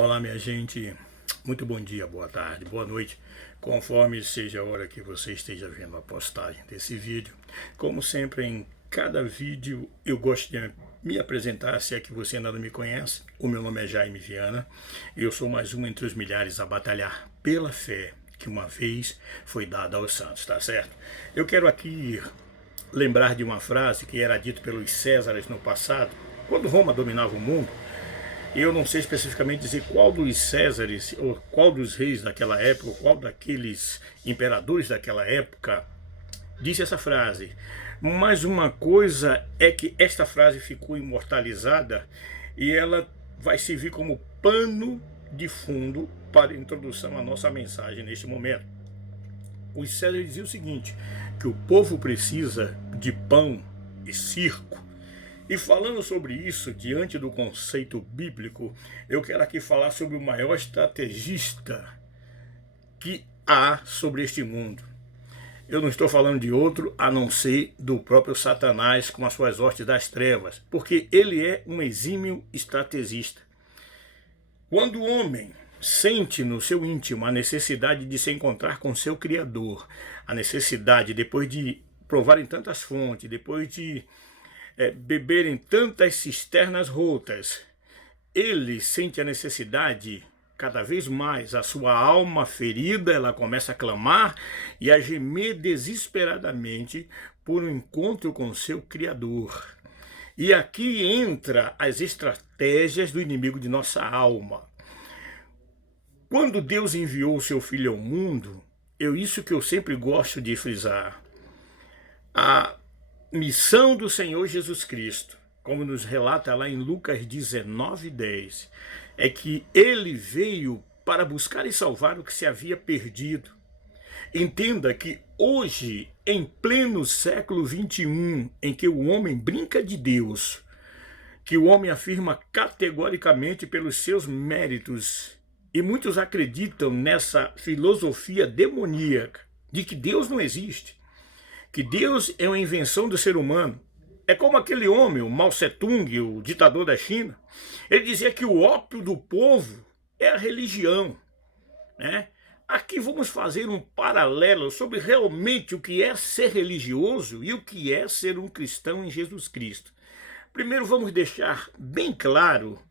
Olá, minha gente. Muito bom dia, boa tarde, boa noite, conforme seja a hora que você esteja vendo a postagem desse vídeo. Como sempre, em cada vídeo eu gosto de me apresentar, se é que você ainda não me conhece. O meu nome é Jaime Viana e eu sou mais um entre os milhares a batalhar pela fé que uma vez foi dada aos santos, tá certo? Eu quero aqui lembrar de uma frase que era dita pelos Césares no passado, quando Roma dominava o mundo. Eu não sei especificamente dizer qual dos Césares, ou qual dos reis daquela época, ou qual daqueles imperadores daquela época disse essa frase. Mas uma coisa é que esta frase ficou imortalizada e ela vai servir como pano de fundo para a introdução à nossa mensagem neste momento. Os Césares diziam o seguinte, que o povo precisa de pão e circo. E falando sobre isso, diante do conceito bíblico, eu quero aqui falar sobre o maior estrategista que há sobre este mundo. Eu não estou falando de outro a não ser do próprio Satanás com as suas hostes das trevas, porque ele é um exímio estrategista. Quando o homem sente no seu íntimo a necessidade de se encontrar com seu Criador, a necessidade, depois de provarem tantas fontes, depois de beberem tantas cisternas rotas, ele sente a necessidade, cada vez mais, a sua alma ferida, ela começa a clamar e a gemer desesperadamente por um encontro com seu Criador. E aqui entra as estratégias do inimigo de nossa alma. Quando Deus enviou o seu Filho ao mundo, isso que eu sempre gosto de frisar, a missão do Senhor Jesus Cristo, como nos relata lá em Lucas 19:10, é que ele veio para buscar e salvar o que se havia perdido. Entenda que hoje, em pleno século 21, em que o homem brinca de Deus, que o homem afirma categoricamente pelos seus méritos, e muitos acreditam nessa filosofia demoníaca de que Deus não existe, que Deus é uma invenção do ser humano. É como aquele homem, o Mao Tse-tung, o ditador da China. Ele dizia que o ópio do povo é a religião, né? Aqui vamos fazer um paralelo sobre realmente o que é ser religioso e o que é ser um cristão em Jesus Cristo. Primeiro vamos deixar bem claro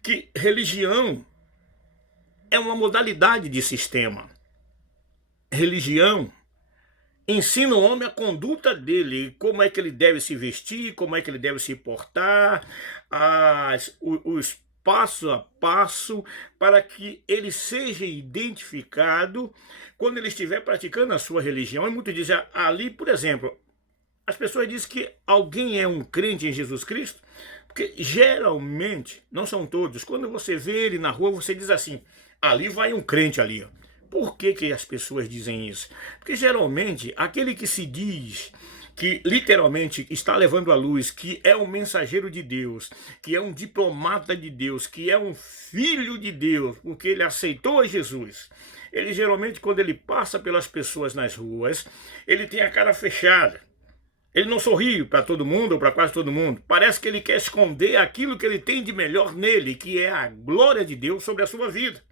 que religião é uma modalidade de sistema. Religião ensina o homem a conduta dele, como é que ele deve se vestir, como é que ele deve se portar, os passo a passo, para que ele seja identificado quando ele estiver praticando a sua religião. E muitos dizem ali, por exemplo, as pessoas dizem que alguém é um crente em Jesus Cristo, porque geralmente, não são todos, quando você vê ele na rua, você diz assim, ali vai um crente ali, ó. Por que as pessoas dizem isso? Porque geralmente aquele que se diz que literalmente está levando a luz, que é um mensageiro de Deus, que é um diplomata de Deus, que é um filho de Deus, porque ele aceitou a Jesus, ele geralmente quando ele passa pelas pessoas nas ruas, ele tem a cara fechada. Ele não sorri para todo mundo ou para quase todo mundo. Parece que ele quer esconder aquilo que ele tem de melhor nele, que é a glória de Deus sobre a sua vida.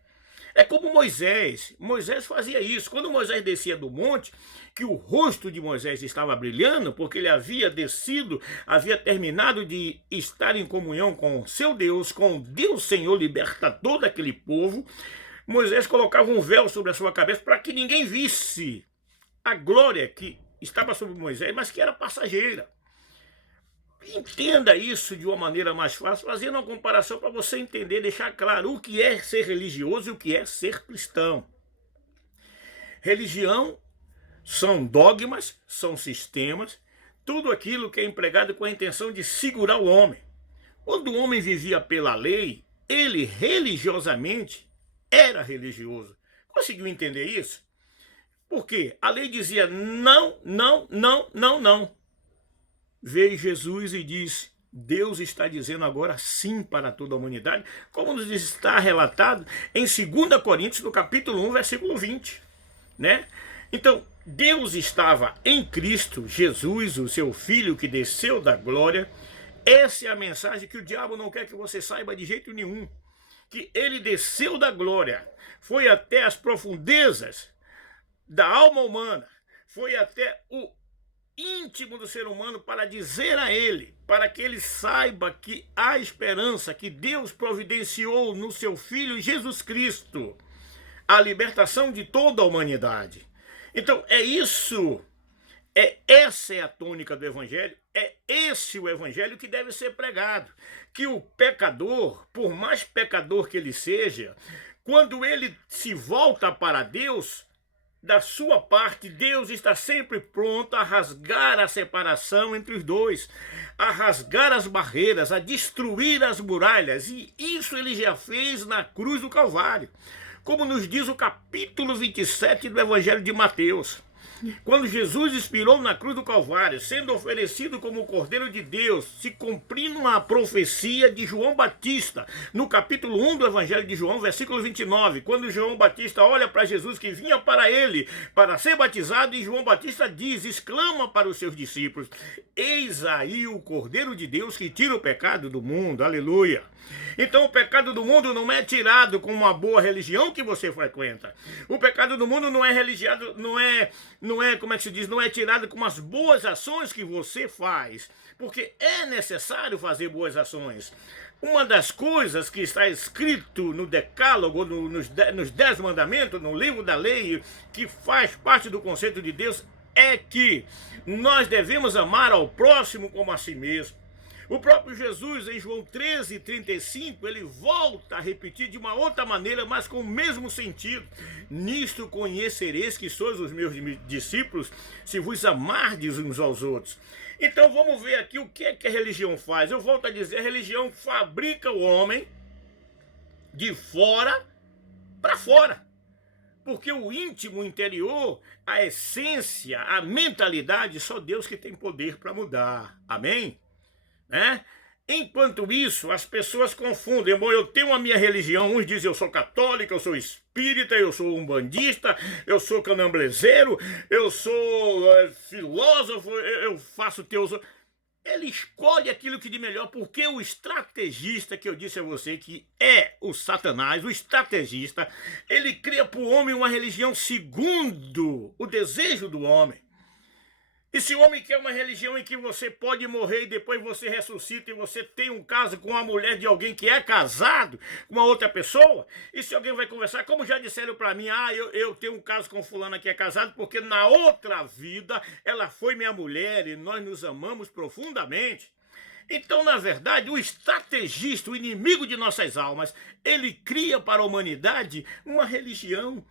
É como Moisés. Moisés fazia isso. Quando Moisés descia do monte, que o rosto de Moisés estava brilhando, porque ele havia descido, havia terminado de estar em comunhão com seu Deus, com o Deus Senhor, libertador daquele povo, Moisés colocava um véu sobre a sua cabeça para que ninguém visse a glória que estava sobre Moisés, mas que era passageira. Entenda isso de uma maneira mais fácil, fazendo uma comparação para você entender, deixar claro o que é ser religioso e o que é ser cristão. Religião são dogmas, são sistemas, tudo aquilo que é empregado com a intenção de segurar o homem. Quando o homem vivia pela lei, ele religiosamente era religioso. Conseguiu entender isso? Porque a lei dizia não, não, não, não, não. Veio Jesus e disse, Deus está dizendo agora sim para toda a humanidade, como nos está relatado em 2 Coríntios, no capítulo 1, versículo 20. Né? Então, Deus estava em Cristo, Jesus, o seu Filho que desceu da glória. Essa é a mensagem que o diabo não quer que você saiba de jeito nenhum. que ele desceu da glória, foi até as profundezas da alma humana, foi até o íntimo do ser humano para dizer a ele, para que ele saiba que há esperança, que Deus providenciou no seu Filho Jesus Cristo a libertação de toda a humanidade. Então essa é a tônica do Evangelho, é esse o Evangelho que deve ser pregado, que o pecador, por mais pecador que ele seja, quando ele se volta para Deus, da sua parte, Deus está sempre pronto a rasgar a separação entre os dois, a rasgar as barreiras, a destruir as muralhas, e isso ele já fez na cruz do Calvário, como nos diz o capítulo 27 do Evangelho de Mateus. Quando Jesus expirou na cruz do Calvário, sendo oferecido como o Cordeiro de Deus, se cumprindo a profecia de João Batista, no capítulo 1 do Evangelho de João, versículo 29, quando João Batista olha para Jesus que vinha para ele para ser batizado, e João Batista exclama para os seus discípulos: eis aí o Cordeiro de Deus que tira o pecado do mundo, aleluia. Então o pecado do mundo não é tirado com uma boa religião que você frequenta. O pecado do mundo não é religiado, não é, como é que se diz, não é tirado com as boas ações que você faz, porque é necessário fazer boas ações. Uma das coisas que está escrito no Decálogo, nos 10 mandamentos, no livro da lei, que faz parte do conceito de Deus, é que nós devemos amar ao próximo como a si mesmo. O próprio Jesus, em João 13:35, ele volta a repetir de uma outra maneira, mas com o mesmo sentido. Nisto conhecereis que sois os meus discípulos, se vos amardes uns aos outros. Então vamos ver aqui o que é que a religião faz. Eu volto a dizer, a religião fabrica o homem de fora para fora. Porque o íntimo, o interior, a essência, a mentalidade, só Deus que tem poder para mudar. Amém? Enquanto isso, as pessoas confundem. Bom, eu tenho a minha religião, uns dizem eu sou católico, eu sou espírita, eu sou umbandista, eu sou candomblezeiro, eu sou filósofo, eu faço teosofia. Ele escolhe aquilo que de melhor, porque o estrategista, que eu disse a você que é o Satanás, o estrategista, ele cria para o homem uma religião segundo o desejo do homem. E se o homem quer uma religião em que você pode morrer e depois você ressuscita e você tem um caso com a mulher de alguém que é casado com uma outra pessoa, e se alguém vai conversar, como já disseram para mim, eu tenho um caso com fulana que é casado porque na outra vida ela foi minha mulher e nós nos amamos profundamente. Então, na verdade, o estrategista, o inimigo de nossas almas, ele cria para a humanidade uma religião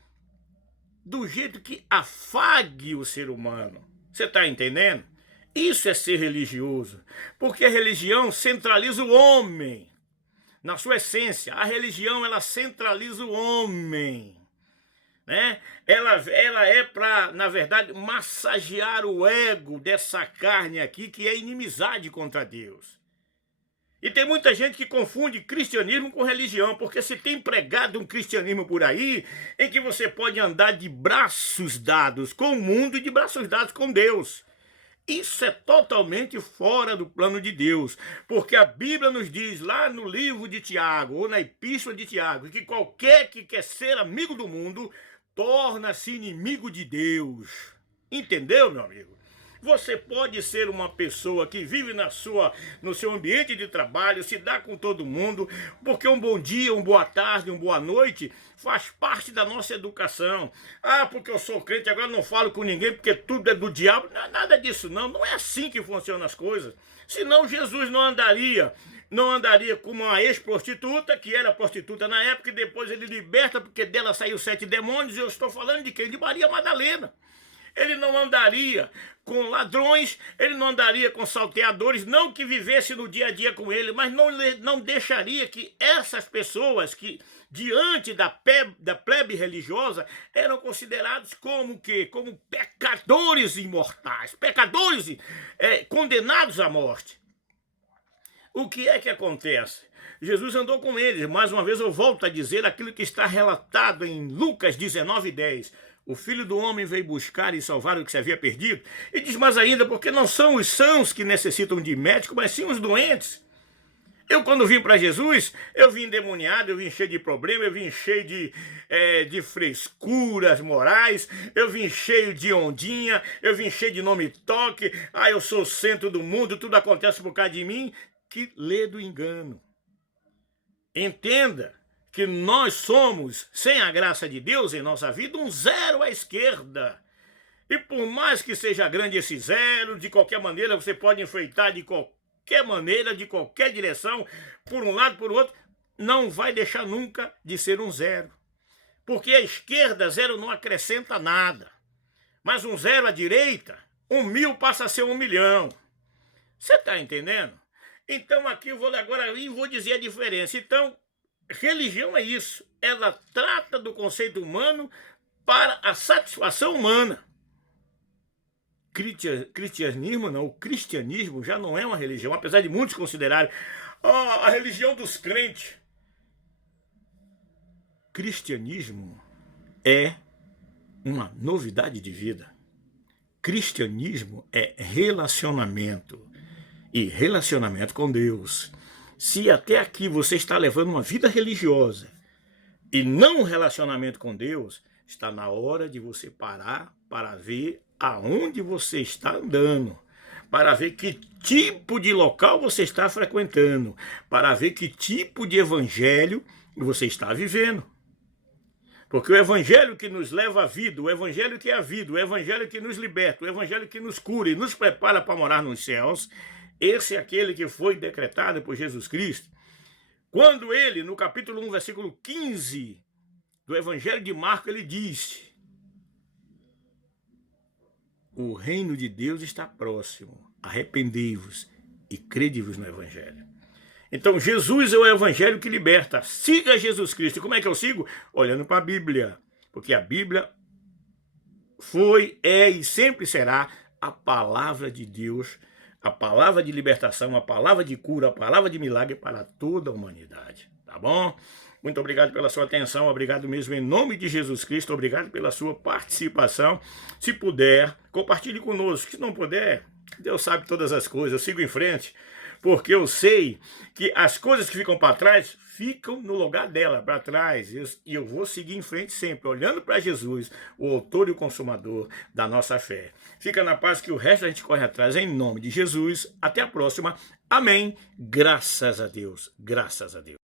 do jeito que afague o ser humano. Você está entendendo? Isso é ser religioso, porque a religião centraliza o homem na sua essência. A religião, ela centraliza o homem, né? Ela é para, na verdade, massagear o ego dessa carne aqui, que é inimizade contra Deus. E tem muita gente que confunde cristianismo com religião, porque se tem pregado um cristianismo por aí, em que você pode andar de braços dados com o mundo e de braços dados com Deus. Isso é totalmente fora do plano de Deus, porque a Bíblia nos diz lá no livro de Tiago, ou na epístola de Tiago, que qualquer que quer ser amigo do mundo, torna-se inimigo de Deus. Entendeu, meu amigo? Você pode ser uma pessoa que vive no seu ambiente de trabalho, se dá com todo mundo, porque um bom dia, uma boa tarde, uma boa noite faz parte da nossa educação. Porque eu sou crente, agora não falo com ninguém porque tudo é do diabo. Não é nada disso não, não é assim que funcionam as coisas. Senão Jesus não andaria como uma ex-prostituta, que era prostituta na época, e depois ele liberta porque dela saiu 7 demônios, e eu estou falando de quem? De Maria Madalena. Ele não andaria com ladrões, ele não andaria com salteadores, não que vivesse no dia a dia com ele, mas não deixaria que essas pessoas que, diante da plebe religiosa, eram considerados como pecadores imortais, pecadores condenados à morte. O que é que acontece? Jesus andou com eles. Mais uma vez eu volto a dizer aquilo que está relatado em Lucas 19:10. O Filho do Homem veio buscar e salvar o que se havia perdido. E diz mais ainda, porque não são os sãos que necessitam de médico, mas sim os doentes. Eu, quando vim para Jesus, eu vim endemoniado, eu vim cheio de problema, eu vim cheio de frescuras morais, eu vim cheio de ondinha, eu vim cheio de nome toque, eu sou o centro do mundo, tudo acontece por causa de mim. Que lê do engano. Entenda que nós somos, sem a graça de Deus em nossa vida, um zero à esquerda. E por mais que seja grande esse zero, de qualquer maneira você pode enfrentar de qualquer maneira, de qualquer direção, por um lado, por outro, não vai deixar nunca de ser um zero. Porque à esquerda, zero não acrescenta nada. Mas um zero à direita, 1.000 passa a ser 1.000.000. Você está entendendo? Então aqui eu vou agora e vou dizer a diferença. Então, religião é isso. Ela trata do conceito humano para a satisfação humana. Cristianismo não, o cristianismo já não é uma religião, apesar de muitos considerarem a religião dos crentes. Cristianismo é uma novidade de vida. Cristianismo é relacionamento, e relacionamento com Deus. Se até aqui você está levando uma vida religiosa e não um relacionamento com Deus, está na hora de você parar para ver aonde você está andando, para ver que tipo de local você está frequentando, para ver que tipo de evangelho você está vivendo. Porque o evangelho que nos leva à vida, o evangelho que é a vida, o evangelho que nos liberta, o evangelho que nos cura e nos prepara para morar nos céus, esse é aquele que foi decretado por Jesus Cristo. Quando ele, no capítulo 1, versículo 15 do evangelho de Marcos, ele diz: o reino de Deus está próximo, arrependei-vos e crede-vos no evangelho. Então Jesus é o evangelho que liberta. Siga Jesus Cristo. E como é que eu sigo? Olhando para a Bíblia. Porque a Bíblia foi, é e sempre será a palavra de Deus, a palavra de libertação, a palavra de cura, a palavra de milagre para toda a humanidade. Tá bom? Muito obrigado pela sua atenção, obrigado mesmo em nome de Jesus Cristo, obrigado pela sua participação. Se puder, compartilhe conosco. Se não puder, Deus sabe todas as coisas, eu sigo em frente, porque eu sei que as coisas que ficam para trás, ficam no lugar dela, para trás, e eu vou seguir em frente sempre, olhando para Jesus, o autor e o consumador da nossa fé. Fica na paz que o resto a gente corre atrás, em nome de Jesus. Até a próxima. Amém. Graças a Deus. Graças a Deus.